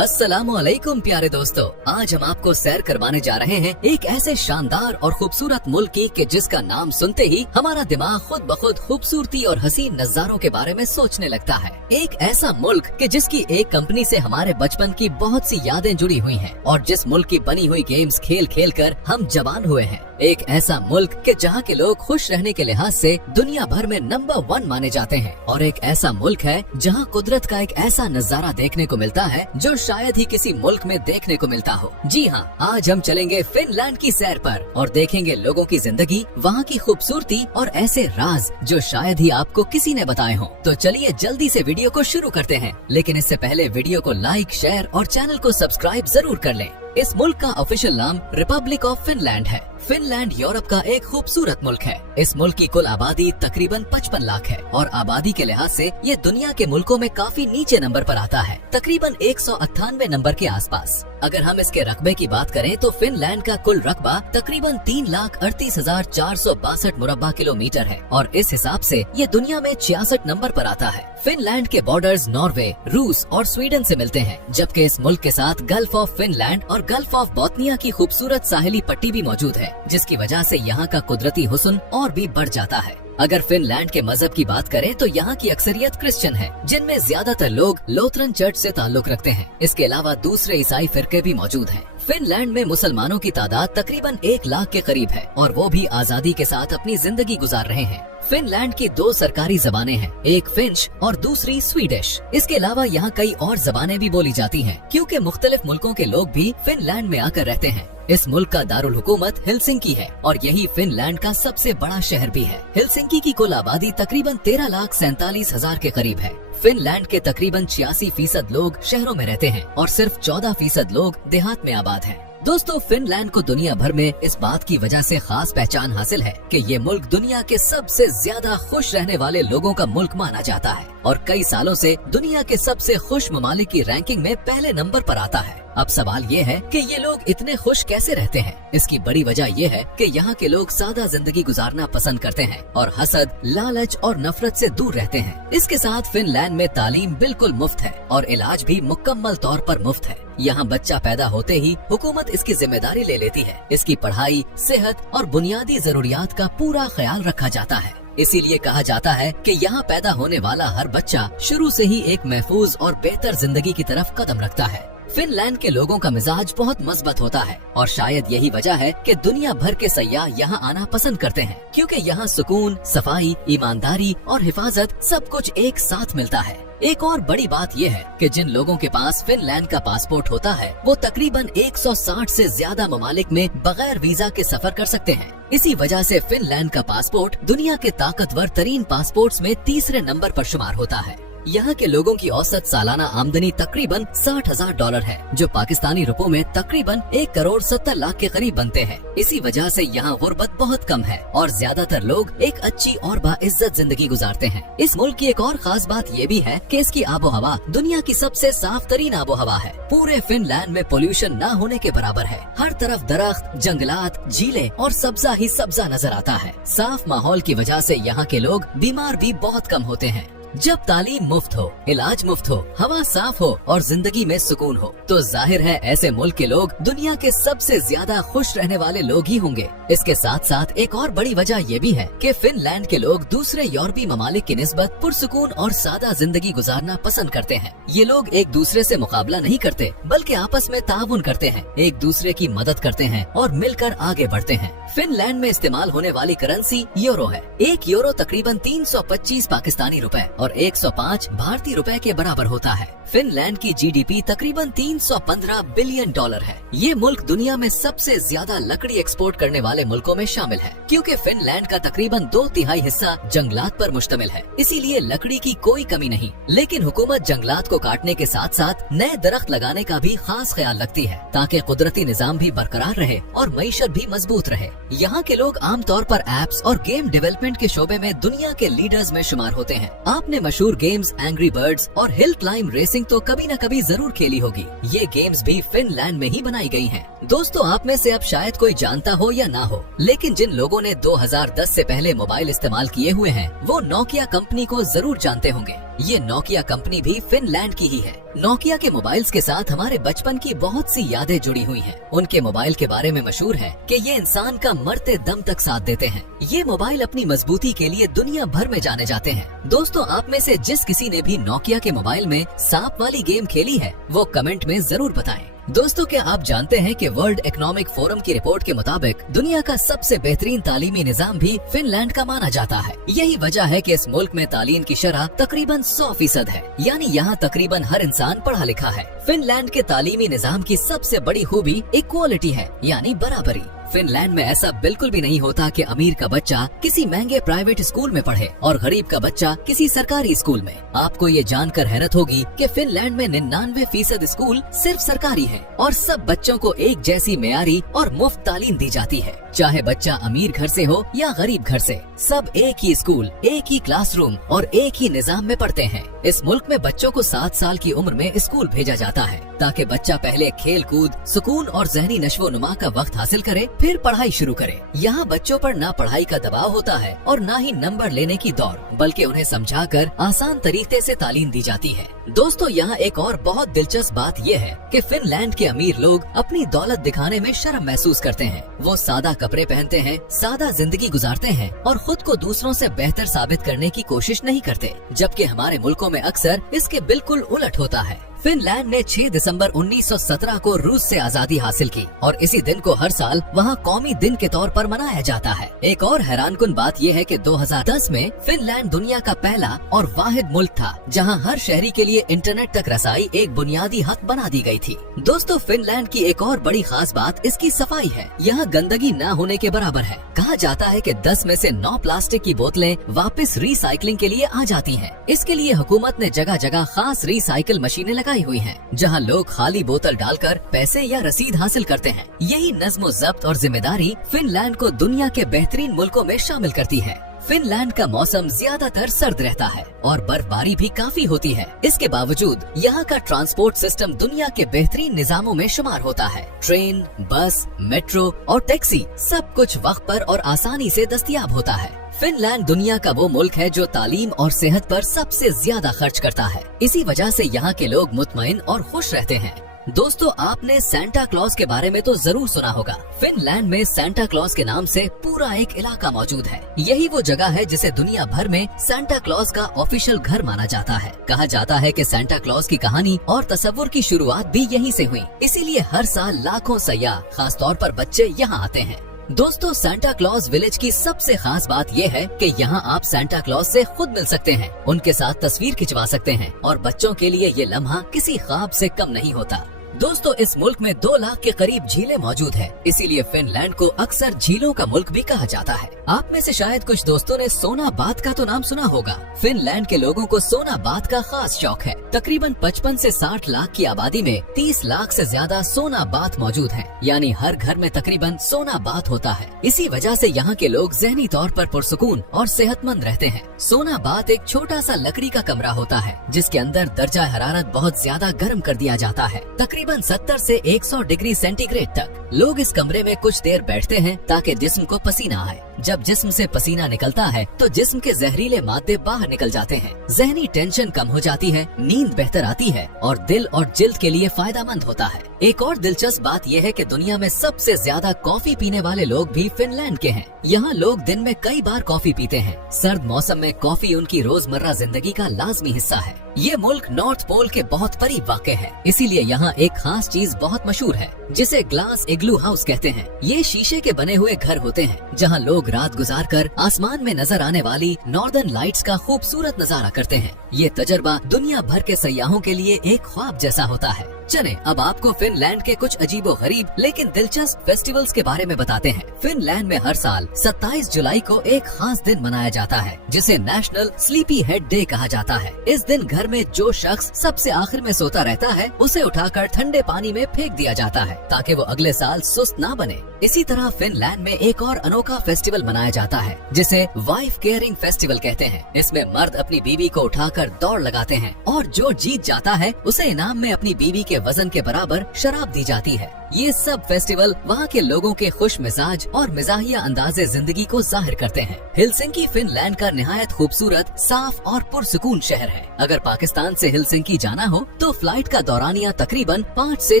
अस्सलामुअलैकुम प्यारे दोस्तों, आज हम आपको सैर करवाने जा रहे हैं एक ऐसे शानदार और खूबसूरत मुल्क की कि जिसका नाम सुनते ही हमारा दिमाग खुद ब खुद खूबसूरती और हसीन नज़ारों के बारे में सोचने लगता है। एक ऐसा मुल्क कि जिसकी एक कंपनी से हमारे बचपन की बहुत सी यादें जुड़ी हुई हैं और जिस मुल्क की बनी हुई गेम्स खेल खेल कर हम जवान हुए हैं। एक ऐसा मुल्क कि जहाँ के लोग खुश रहने के लिहाज से दुनिया भर में नंबर 1 माने जाते हैं और एक ऐसा मुल्क है जहाँ कुदरत का एक ऐसा नजारा देखने को मिलता है जो शायद ही किसी मुल्क में देखने को मिलता हो। जी हाँ, आज हम चलेंगे फिनलैंड की सैर पर और देखेंगे लोगों की जिंदगी, वहाँ की खूबसूरती और ऐसे राज जो शायद ही आपको किसी ने बताए हों। तो चलिए जल्दी से वीडियो को शुरू करते हैं, लेकिन इससे पहले वीडियो को लाइक, शेयर और चैनल को सब्सक्राइब जरूर कर लें। इस मुल्क का ऑफिशियल नाम रिपब्लिक ऑफ फिनलैंड है। फिनलैंड यूरोप का एक खूबसूरत मुल्क है। इस मुल्क की कुल आबादी तकरीबन 55 लाख है और आबादी के लिहाज से ये दुनिया के मुल्कों में काफी नीचे नंबर पर आता है, तकरीबन 198 नंबर के आसपास। अगर हम इसके रकबे की बात करें तो फिनलैंड का कुल रकबा तकरीबन 3,38,462 मुरब्बा किलोमीटर है और इस हिसाब से ये दुनिया में 66 नंबर पर आता है। फिनलैंड के बॉर्डर्स नॉर्वे, रूस और स्वीडन से मिलते हैं, जबकि इस मुल्क के साथ गल्फ ऑफ फिनलैंड और गल्फ ऑफ बोथनिया की खूबसूरत साहिली पट्टी भी मौजूद है, जिसकी वजह से यहाँ का कुदरती हुस्न और भी बढ़ जाता है। अगर फिनलैंड के मजहब की बात करें तो यहाँ की अक्सरियत क्रिश्चियन है, जिनमें ज्यादातर लोग लूथरन चर्च से ताल्लुक रखते हैं। इसके अलावा दूसरे ईसाई फिरके भी मौजूद हैं। फिनलैंड में मुसलमानों की तादाद तकरीबन 1 लाख के करीब है और वो भी आजादी के साथ अपनी जिंदगी गुजार रहे हैं। फिनलैंड की 2 सरकारी जबानें हैं, एक फिंच और दूसरी स्वीडिश। इसके अलावा यहाँ कई और जबानें भी बोली जाती हैं, क्योंकि मुख्तलिफ मुल्कों के लोग भी फिनलैंड में आकर रहते हैं। इस मुल्क का दारुल हुकूमत हेलसिंकी है और यही फिनलैंड का सबसे बड़ा शहर भी है। हेलसिंकी की कुल आबादी तकरीबन 13,47,000 के करीब है। फिनलैंड के तकरीबन 86% लोग शहरों में रहते हैं और सिर्फ 14% लोग देहात में आबाद हैं। दोस्तों, फिनलैंड को दुनिया भर में इस बात की वजह से खास पहचान हासिल है कि ये मुल्क दुनिया के सबसे ज्यादा खुश रहने वाले लोगों का मुल्क माना जाता है और कई सालों से दुनिया के सबसे खुश ममालिक की रैंकिंग में पहले नंबर पर आता है। अब सवाल ये है कि ये लोग इतने खुश कैसे रहते हैं। इसकी बड़ी वजह ये है कि यहाँ के लोग सादा जिंदगी गुजारना पसंद करते हैं और हसद, लालच और नफरत से दूर रहते हैं। इसके साथ फिनलैंड में तालीम बिल्कुल मुफ्त है और इलाज भी मुकम्मल तौर पर मुफ्त है। यहाँ बच्चा पैदा होते ही हुकूमत इसकी जिम्मेदारी ले लेती है। इसकी पढ़ाई, सेहत और बुनियादी जरूरियात का पूरा ख्याल रखा जाता है। इसीलिए कहा जाता है कि यहाँ पैदा होने वाला हर बच्चा शुरू से ही एक महफूज और बेहतर जिंदगी की तरफ कदम रखता है। फिनलैंड के लोगों का मिजाज बहुत मस्बत होता है और शायद यही वजह है कि दुनिया भर के सयाह यहाँ आना पसंद करते हैं, क्योंकि यहाँ सुकून, सफाई, ईमानदारी और हिफाजत सब कुछ एक साथ मिलता है। एक और बड़ी बात यह है कि जिन लोगों के पास फिनलैंड का पासपोर्ट होता है वो तकरीबन 160 से ज्यादा ममालिक में बगैर वीजा के सफर कर सकते हैं। इसी वजह से फिनलैंड का पासपोर्ट दुनिया के ताकतवर तरीन पासपोर्ट्स में तीसरे नंबर पर शुमार होता है। यहाँ के लोगों की औसत सालाना आमदनी तकरीबन $60,000 है, जो पाकिस्तानी रुपयों में तकरीबन 1,70,00,000 के करीब बनते हैं। इसी वजह से यहाँ गुर्बत बहुत कम है और ज्यादातर लोग एक अच्छी और बाइज्जत जिंदगी गुजारते हैं। इस मुल्क की एक और खास बात ये भी है कि इसकी आबो हवा दुनिया की सबसे साफ तरीन आबो हवा है। पूरे फिनलैंड में पोल्यूशन न होने के बराबर है। हर तरफ दरख्त, जंगलात, झीलें और सब्जा ही सब्जा नजर आता है। साफ माहौल की वजह से यहाँ के लोग बीमार भी बहुत कम होते हैं। जब तालीम मुफ्त हो, इलाज मुफ्त हो, हवा साफ हो और जिंदगी में सुकून हो, तो जाहिर है ऐसे मुल्क के लोग दुनिया के सबसे ज्यादा खुश रहने वाले लोग ही होंगे। इसके साथ साथ एक और बड़ी वजह ये भी है कि फिनलैंड के लोग दूसरे यूरोपीय ममालिक की निस्बत पुरसुकून और सादा जिंदगी गुजारना पसंद करते हैं। ये लोग एक दूसरे से मुकाबला नहीं करते, बल्कि आपस में ताउन करते हैं, एक दूसरे की मदद करते हैं और मिलकर आगे बढ़ते हैं। फिनलैंड में इस्तेमाल होने वाली करेंसी यूरो है। 1 यूरो तकरीबन 325 पाकिस्तानी रुपए और 105 भारतीय रुपए के बराबर होता है। फिनलैंड की जीडीपी तकरीबन $315 बिलियन है। ये मुल्क दुनिया में सबसे ज्यादा लकड़ी एक्सपोर्ट करने वाले मुल्कों में शामिल है, क्योंकि फिनलैंड का तकरीबन 2/3 हिस्सा जंगलात पर मुश्तमिल है। इसीलिए लकड़ी की कोई कमी नहीं, लेकिन हुकूमत जंगलात को काटने के साथ साथ नए दरख्त लगाने का भी खास ख्याल रखती है, ताकि कुदरती निजाम भी बरकरार रहे और मईशत भी मजबूत रहे। यहाँ के लोग आमतौर पर एप्स और गेम डेवलपमेंट के शोबे में दुनिया के लीडर्स में शुमार होते हैं। आपने मशहूर गेम्स एंग्री बर्ड्स और हिल क्लाइंब रेसिंग तो कभी न कभी जरूर खेली होगी। ये गेम्स भी फिनलैंड में ही बनाई गई हैं। दोस्तों, आप में से अब शायद कोई जानता हो या ना हो, लेकिन जिन लोगों ने 2010 से पहले मोबाइल इस्तेमाल किए हुए हैं वो नोकिया कंपनी को जरूर जानते होंगे। ये नोकिया कंपनी भी फिनलैंड की ही है। नोकिया के मोबाइल्स के साथ हमारे बचपन की बहुत सी यादें जुड़ी हुई हैं। उनके मोबाइल के बारे में मशहूर है कि ये इंसान का मरते दम तक साथ देते हैं। ये मोबाइल अपनी मजबूती के लिए दुनिया भर में जाने जाते हैं। दोस्तों, आप में से जिस किसी ने भी नोकिया के मोबाइल में सांप वाली गेम खेली है वो कमेंट में जरूर बताएं। दोस्तों, क्या आप जानते हैं कि वर्ल्ड इकोनॉमिक फोरम की रिपोर्ट के मुताबिक दुनिया का सबसे बेहतरीन तालीमी निजाम भी फिनलैंड का माना जाता है। यही वजह है कि इस मुल्क में तालीम की शरह तकरीबन 100% है, यानी यहाँ तकरीबन हर इंसान पढ़ा लिखा है। फिनलैंड के तालीमी निजाम की सबसे बड़ी खूबी इक्वालिटी है, यानी बराबरी। फिनलैंड में ऐसा बिल्कुल भी नहीं होता कि अमीर का बच्चा किसी महंगे प्राइवेट स्कूल में पढ़े और गरीब का बच्चा किसी सरकारी स्कूल में। आपको ये जानकर हैरत होगी कि फिनलैंड में 99% स्कूल सिर्फ सरकारी हैं और सब बच्चों को एक जैसी मेयारी और मुफ्त तालीम दी जाती है। चाहे बच्चा अमीर घर से हो या गरीब घर से, सब एक ही स्कूल, एक ही क्लासरूम और एक ही निजाम में पढ़ते हैं। इस मुल्क में बच्चों को 7 साल की उम्र में स्कूल भेजा जाता है ताकि बच्चा पहले खेल कूद, सुकून और जहनी नशो नुमा का वक्त हासिल करे, फिर पढ़ाई शुरू करे। यहाँ बच्चों पर ना पढ़ाई का दबाव होता है और ना ही नंबर लेने की दौड़, बल्कि उन्हें समझाकर आसान तरीके से तालीम दी जाती है। दोस्तों, यहाँ एक और बहुत दिलचस्प बात यह है कि फिनलैंड के अमीर लोग अपनी दौलत दिखाने में शर्म महसूस करते हैं। वो सादा कपड़े पहनते हैं, सादा जिंदगी गुजारते हैं और खुद को दूसरों से बेहतर साबित करने की कोशिश नहीं करते, जबकि हमारे मुल्कों में अक्सर इसके बिल्कुल उलट होता है। फिनलैंड ने 6 दिसंबर 1917 को रूस से आजादी हासिल की और इसी दिन को हर साल वहाँ कौमी दिन के तौर पर मनाया जाता है। एक और हैरानकुन बात यह है कि 2010 में फिनलैंड दुनिया का पहला और वाहिद मुल्क था जहाँ हर शहरी के लिए इंटरनेट तक रसाई एक बुनियादी हक बना दी गई थी। दोस्तों, फिनलैंड की एक और बड़ी खास बात इसकी सफाई है। यहाँ गंदगी न होने के बराबर है। कहा जाता है कि 10 में से 9 प्लास्टिक की बोतलें वापस रिसाइकलिंग के लिए आ जाती हैं। इसके लिए हुकूमत ने जगह जगह खास रिसाइकिल मशीनें लगाई हुई हैं, जहां लोग खाली बोतल डालकर पैसे या रसीद हासिल करते हैं। यही नज़्म ज़ब्त और जिम्मेदारी फिनलैंड को दुनिया के बेहतरीन मुल्कों में शामिल करती है। फिनलैंड का मौसम ज्यादातर सर्द रहता है और बर्फबारी भी काफी होती है। इसके बावजूद यहाँ का ट्रांसपोर्ट सिस्टम दुनिया के बेहतरीन निजामों में शुमार होता है। ट्रेन, बस, मेट्रो और टैक्सी सब कुछ वक्त पर और आसानी से दस्तयाब होता है। फिनलैंड दुनिया का वो मुल्क है जो तालीम और सेहत पर सबसे ज्यादा खर्च करता है। इसी वजह से यहाँ के लोग मुतमईन और खुश रहते हैं। दोस्तों, आपने सांता क्लॉज के बारे में तो जरूर सुना होगा। फिनलैंड में सांता क्लॉज के नाम से पूरा एक इलाका मौजूद है। यही वो जगह है जिसे दुनिया भर में सांता क्लॉज का ऑफिशियल घर माना जाता है। कहा जाता है कि सांता क्लॉज की कहानी और तस्वुर की शुरुआत भी यहीं से हुई। इसीलिए हर साल लाखों सयाह, खास तौर पर बच्चे यहाँ आते हैं। दोस्तों, सांता क्लॉज विलेज की सबसे खास बात यह है कि यहाँ आप सांता क्लॉज से खुद मिल सकते हैं, उनके साथ तस्वीर खिंचवा सकते हैं और बच्चों के लिए ये लम्हा किसी ख्वाब से कम नहीं होता। दोस्तों, इस मुल्क में 2 लाख के करीब झीलें मौजूद हैं, इसीलिए फिनलैंड को अक्सर झीलों का मुल्क भी कहा जाता है। आप में से शायद कुछ दोस्तों ने सोनाबाथ का तो नाम सुना होगा। फिनलैंड के लोगों को सोनाबाथ का खास शौक है। तकरीबन 55 से 60 लाख की आबादी में 30 लाख से ज्यादा सोनाबाथ मौजूद है, यानी हर घर में तकरीबन सोनाबाथ होता है। इसी वजह से यहाँ के लोग जहनी तौर पर पुरसुकून और सेहतमंद रहते हैं। सोनाबाथ एक छोटा सा लकड़ी का कमरा होता है जिसके अंदर दर्जा हरारत बहुत ज्यादा गर्म कर दिया जाता है, तकरीबन 70 से 100 डिग्री सेंटीग्रेड तक। लोग इस कमरे में कुछ देर बैठते हैं ताकि जिस्म को पसीना आए। जब जिस्म से पसीना निकलता है तो जिस्म के जहरीले मादे बाहर निकल जाते हैं, जहनी टेंशन कम हो जाती है, नींद बेहतर आती है और दिल और जिल्द के लिए फायदेमंद होता है। एक और दिलचस्प बात यह है कि दुनिया में सबसे ज्यादा कॉफी पीने वाले लोग भी फिनलैंड के हैं। यहाँ लोग दिन में कई बार कॉफी पीते हैं। सर्द मौसम में कॉफी उनकी रोजमर्रा जिंदगी का लाजमी हिस्सा है। ये मुल्क नॉर्थ पोल के बहुत करीब वाक़ है, इसीलिए यहाँ एक खास चीज बहुत मशहूर है जिसे ग्लास इग्लू हाउस कहते हैं। ये शीशे के बने हुए घर होते हैं जहाँ लोग रात गुजार कर आसमान में नजर आने वाली नॉर्दर्न लाइट्स का खूबसूरत नजारा करते हैं। ये तजर्बा दुनिया भर के सयाहों के लिए एक ख्वाब जैसा होता है। चलें, अब आपको फिनलैंड के कुछ अजीबो गरीब लेकिन दिलचस्प फेस्टिवल्स के बारे में बताते हैं। फिनलैंड में हर साल 27 जुलाई को एक खास दिन मनाया जाता है जिसे नेशनल स्लीपी हेड डे कहा जाता है। इस दिन घर में जो शख्स सबसे आखिर में सोता रहता है उसे उठाकर ठंडे पानी में फेंक दिया जाता है ताकि वो अगले साल सुस्त ना बने। इसी तरह फिनलैंड में एक और अनोखा फेस्टिवल मनाया जाता है जिसे वाइफ केयरिंग फेस्टिवल कहते हैं। इसमें मर्द अपनी बीवी को उठाकर दौड़ लगाते हैं और जो जीत जाता है उसे इनाम में अपनी बीवी के वजन के बराबर शराब दी जाती है। ये सब फेस्टिवल वहाँ के लोगों के खुश मिजाज और मिजाहिया अंदाज़े जिंदगी को जाहिर करते हैं। हेलसिंकी फिनलैंड का निहायत खूबसूरत, साफ और पुरसुकून शहर है। अगर पाकिस्तान से हेलसिंकी जाना हो तो फ्लाइट का दौरानिया तकरीबन 5 से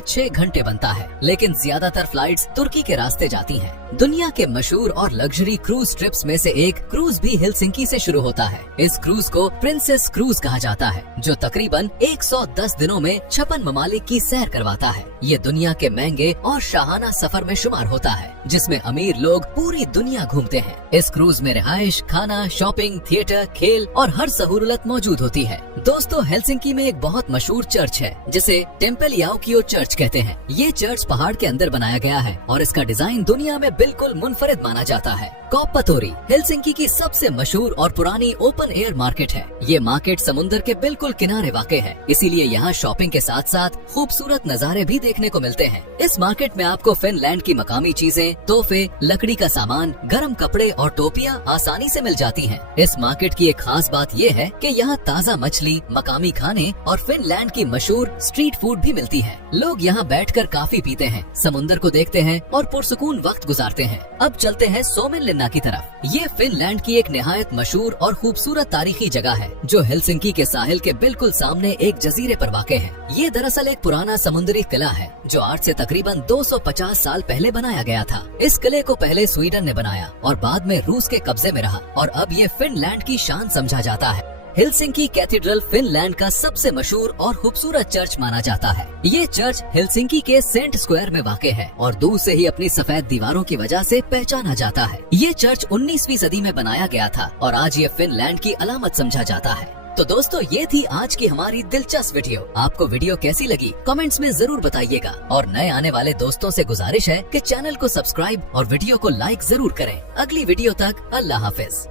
6 घंटे बनता है, लेकिन ज्यादातर फ्लाइट्स तुर्की के रास्ते जाती हैं। दुनिया के मशहूर और लग्जरी क्रूज ट्रिप्स में से एक क्रूज भी हेलसिंकी से शुरू होता है। इस क्रूज को प्रिंसेस क्रूज कहा जाता है, जो तकरीबन 110 दिनों में 56 ममालिक की सैर करवाता है। ये दुनिया के महंगे और शाहाना सफर में शुमार होता है, जिसमें अमीर लोग पूरी दुनिया घूमते हैं। इस क्रूज में रिहाइश, खाना, शॉपिंग, थिएटर, खेल और हर सहूलत मौजूद होती है। दोस्तों, हेलसिंकी में एक बहुत मशहूर चर्च है जिसे टेम्पल याओकियो चर्च कहते हैं। ये चर्च पहाड़ के अंदर बनाया गया है और इसका डिजाइन दुनिया में बिल्कुल मुनफरिद माना जाता है। कौपतोरी हेलसिंकी की सबसे मशहूर और पुरानी ओपन एयर मार्केट है। ये मार्केट समुद्र के बिल्कुल किनारे वाक़ है, इसीलिए यहाँ शॉपिंग के साथ साथ खूबसूरत नज़ारे भी देखने को मिलते हैं। इस मार्केट में आपको फिनलैंड की मकामी चीजें, तोहफे, लकड़ी का सामान, गर्म कपड़े और टोपियाँ आसानी से मिल जाती हैं। इस मार्केट की एक खास बात ये है कि यहाँ ताज़ा मछली, मकामी खाने और फिनलैंड की मशहूर स्ट्रीट फूड भी मिलती है। लोग यहाँ बैठकर काफी पीते हैं, समुद्र को देखते हैं और पुरसुकून वक्त गुजारते हैं। अब चलते हैं सोमेनलिन्ना की तरफ। ये फिनलैंड की एक निहायत मशहूर और खूबसूरत तारीखी जगह है, जो हेलसिंकी के साहिल के बिल्कुल सामने एक जजीरे पर वाक़ है। ये दरअसल एक पुराना समुद्री किला है, जो आज से तकरीबन 250 साल पहले बनाया गया था। इस किले को पहले स्वीडन ने बनाया और बाद में रूस के कब्जे में रहा, और अब ये फिनलैंड की शान समझा जाता है। हेलसिंकी कैथेड्रल फिनलैंड का सबसे मशहूर और खूबसूरत चर्च माना जाता है। ये चर्च हेलसिंकी के सेंट स्क्वायर में वाक़ है और दूर से ही अपनी सफेद दीवारों की वजह से पहचाना जाता है। ये चर्च 19वीं सदी में बनाया गया था और आज ये फिनलैंड की अलामत समझा जाता है। तो दोस्तों, ये थी आज की हमारी दिलचस्प वीडियो। आपको वीडियो कैसी लगी कमेंट्स में जरूर बताइएगा, और नए आने वाले दोस्तों से गुजारिश है कि चैनल को सब्सक्राइब और वीडियो को लाइक जरूर करें। अगली वीडियो तक अल्लाह हाफिज।